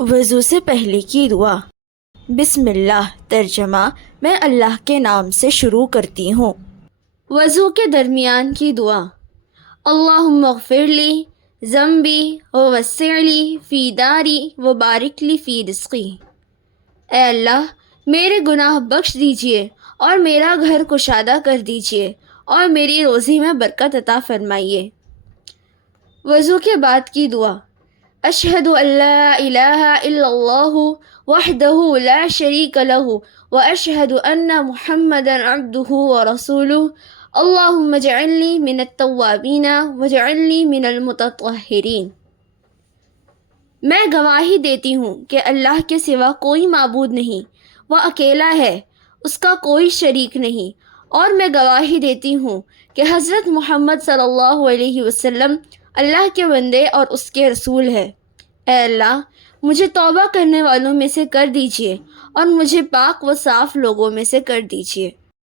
وضو سے پہلے کی دعا۔ بسم اللہ۔ ترجمہ، میں اللہ کے نام سے شروع کرتی ہوں۔ وضو کے درمیان کی دعا۔ اللہم اغفر لی ذنبی ووسع لی فی داری وبارک لی فی رزقی۔ اے اللہ، میرے گناہ بخش دیجئے اور میرا گھر کشادہ کر دیجئے اور میری روزی میں برکت عطا فرمائیے۔ وضو کے بعد کی دعا۔ اشہد ان لا الہ الا اللہ وحدہ لا شریک لہ واشہد ان محمدا عبدہ ورسولہ اللہم اجعلنی من التوابین واجعلنی من المتطہرین۔ میں گواہی دیتی ہوں کہ اللہ کے سوا کوئی معبود نہیں، وہ اکیلا ہے، اس کا کوئی شریک نہیں، اور میں گواہی دیتی ہوں کہ حضرت محمد صلی اللہ علیہ وسلم اللہ کے بندے اور اس کے رسول ہے۔ اے اللہ، مجھے توبہ کرنے والوں میں سے کر دیجئے اور مجھے پاک و صاف لوگوں میں سے کر دیجئے۔